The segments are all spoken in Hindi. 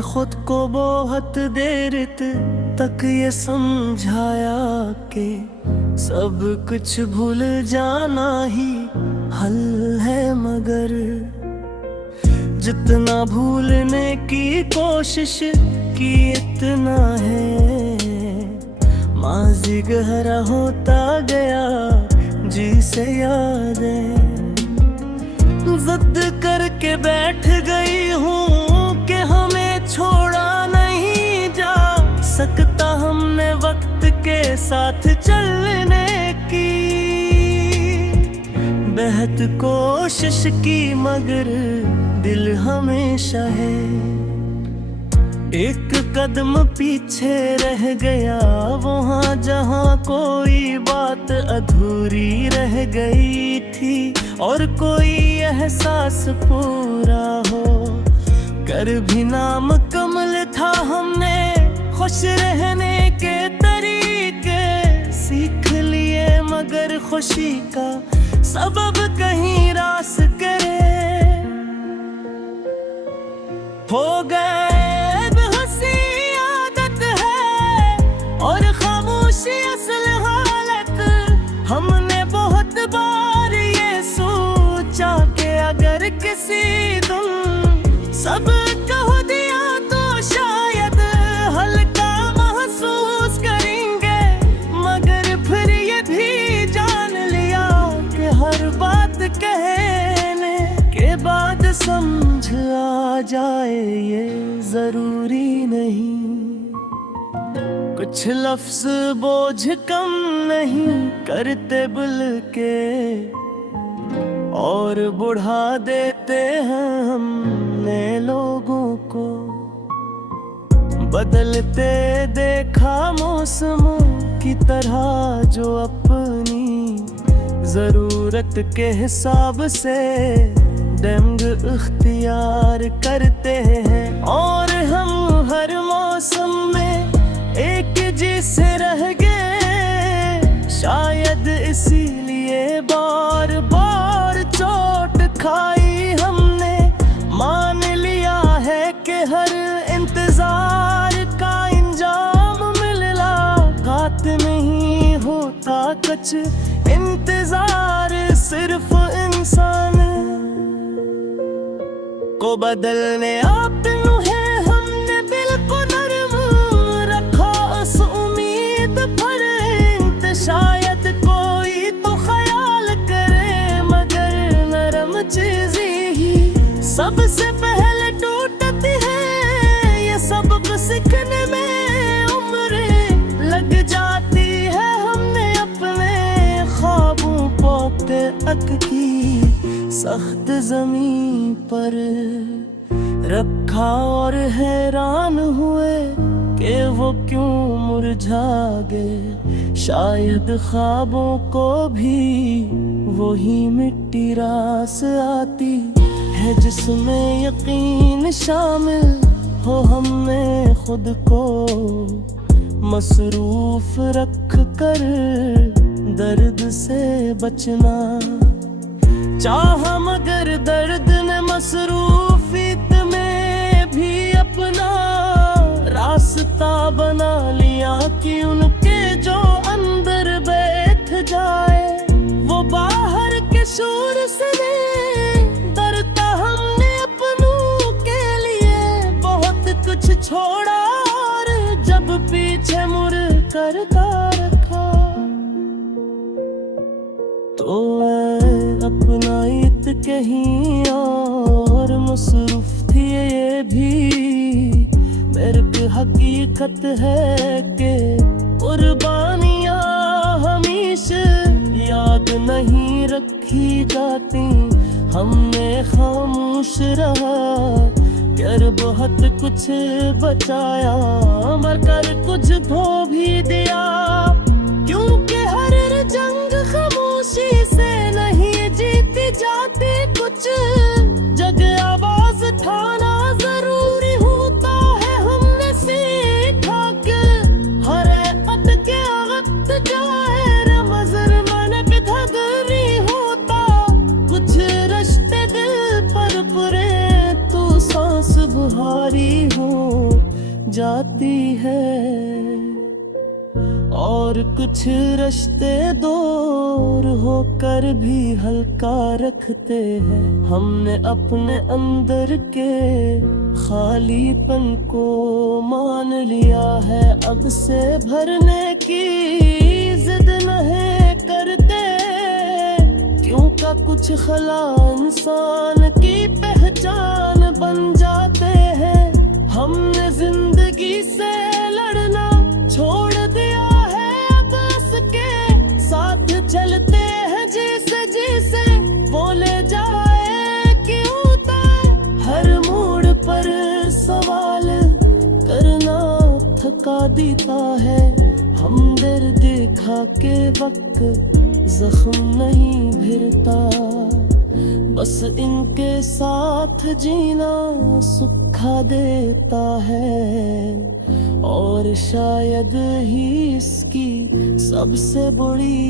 मैं खुद को बहुत देर तक ये समझाया कि सब कुछ भूल जाना ही हल है, मगर जितना भूलने की कोशिश की इतना है माज़ी गहरा होता गया जी से यादें। जिद करके बैठ गई हूँ कि हमें छोड़ा नहीं जा सकता, हमने वक्त के साथ चलने की बेहद कोशिश की, मगर दिल हमेशा है एक कदम पीछे रह गया, वहाँ जहाँ कोई बात अधूरी रह गई थी और कोई एहसास पूरा हो कर भी नामुकम्मल था। हमने खुश रहने के तरीके सीख लिए, मगर खुशी का सबब कहीं रास करे हो गए। और खामोशी असल हालत, हमने बहुत बार ये सोचा कि अगर किसी दिन सब कह दिया तो शायद हल्का महसूस करेंगे, मगर फिर ये भी जान लिया कि हर बात कहने के बाद समझ आ जाए ये जरूरी नहीं। कुछ लफ्ज़ बोझ कम नहीं करते बुल के और बढ़ा देते हैं हमने लोगों को। बदलते देखा मौसमों की तरह जो अपनी ज़रूरत के हिसाब से ढंग इख्तियार करते हैं, और हम हर मौसम में एक जैसे रह गए, शायद इसीलिए बार बार चोट खाई हमने। मान लिया है कि हर इंतजार का इंजाम मिलना घात नहीं होता, कुछ इंतजार सिर्फ इंसान को बदलने आप है। हमने बिल्कुल शायद कोई तो ख्याल करे, मगर नरम चीज़ें ही सबसे पहले टूटती है। ये सबक सीखने में उम्र लग जाती है, हमने अपने ख्वाबों पोते अक की सख्त ज़मीन पर रखा और हैरान हुए कि वो क्यों मुरझा गए। शायद ख्वाबों को भी वही मिट्टी रास आती है जिसमें यकीन शामिल हो। हमने खुद को मसरूफ रख कर दर्द से बचना चाहा, मगर दर्द ने मसरूफियत में भी अपना रास्ता बना लिया कि उनके जो अंदर बैठ जाए वो बाहर के शोर से डरता। हमने अपनों के लिए बहुत कुछ छोड़ा और जब पीछे मुड़ कर रखा तो अपना इत कहीं और मसरूफ थी। ये भी मेरे पे हकीकत है कि कुर्बानियाँ हमेशा याद नहीं रखी जाती। हमने खामोश रहा कर बहुत कुछ बचाया, मगर कुछ धो भी दिया, क्योंकि हर जंग खामोशी से नहीं जीती जाती। कुछ जगह आवाज उठाना जरूरी होता है, हमने सीखा कि हर पत के वक्त जाए मजर मन पे धगरी होता। कुछ रश्ते दिल पर पूरे तो सांस बुहारी हो जाती है, और कुछ रिश्ते दूर होकर भी हल्का रखते हैं। हमने अपने अंदर के खालीपन को मान लिया है, अब से भरने की जिद नहीं करते। क्यों का कुछ खला इंसान की पहचान बन जाते हैं। हमने जिंदगी से लड़ना छोड़ दिया है, अब उसके साथ चलते हैं। जिसे वो ले जाए क्यों तय, हर मोड़ पर सवाल करना थका देता है। हमदर्द दिखा के वक्त जख्म नहीं भिरता, बस इनके साथ जीना सुखा देता है। और शायद ही इसकी सबसे बड़ी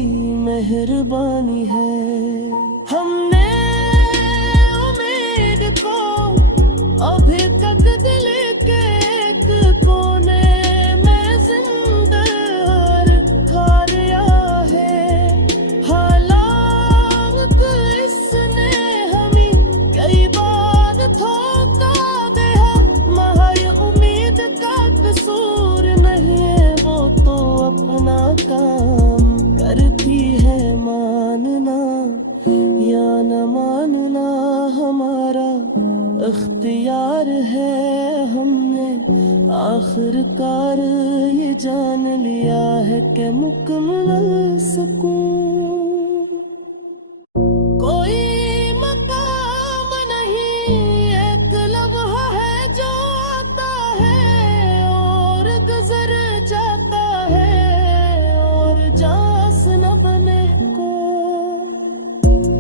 मेहरबानी है। हमने उम्मीद को अभी तक दिल के एक कोने में जिंदा रखा लिया है। हालांकि इसने हमें कई बार धोखा दिया, मगर उम्मीद का कसूर नहीं है, वो तो अपना काम करती है। मानना या न मानना हमारा इख्तियार है। हमने आखिरकार ये जान लिया है कि मुकम्मल सुकून कोई मकाम नहीं, एक लम्हा है जो आता है और गुजर जाता है। और जास न बने को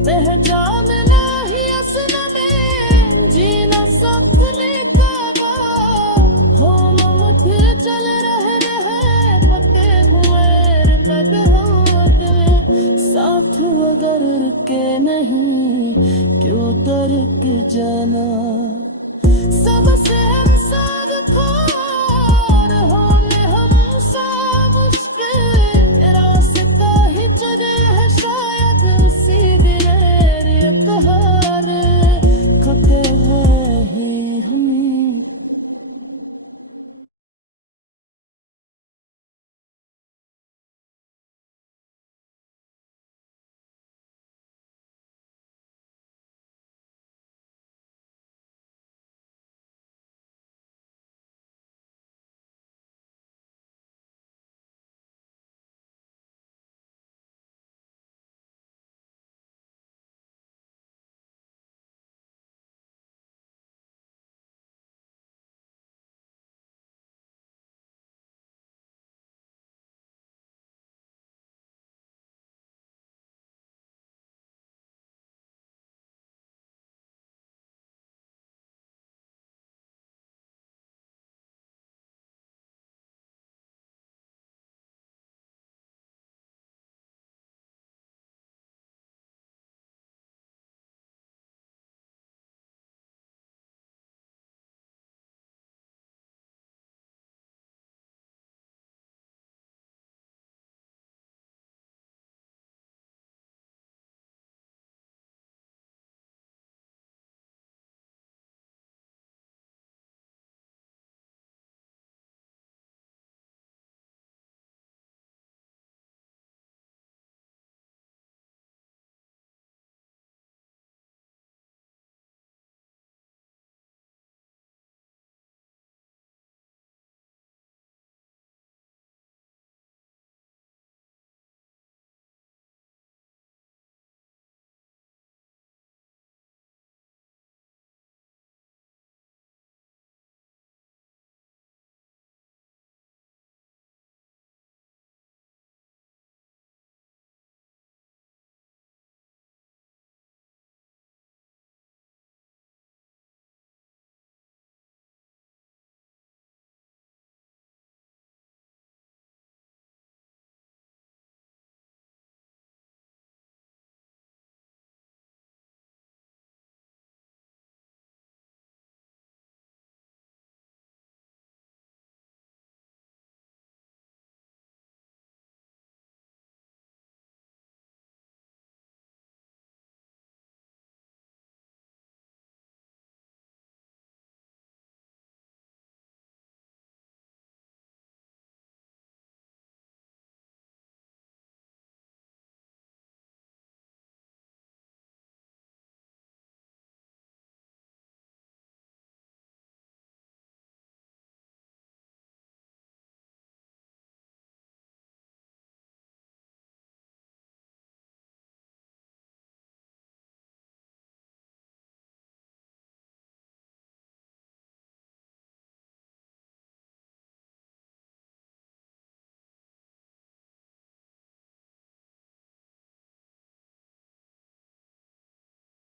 तहजाम नहीं असना में जीना सपने का हो। मत चल रहे हैं पके हुए कदम साथ, अगर के नहीं क्यों तर्क जाना।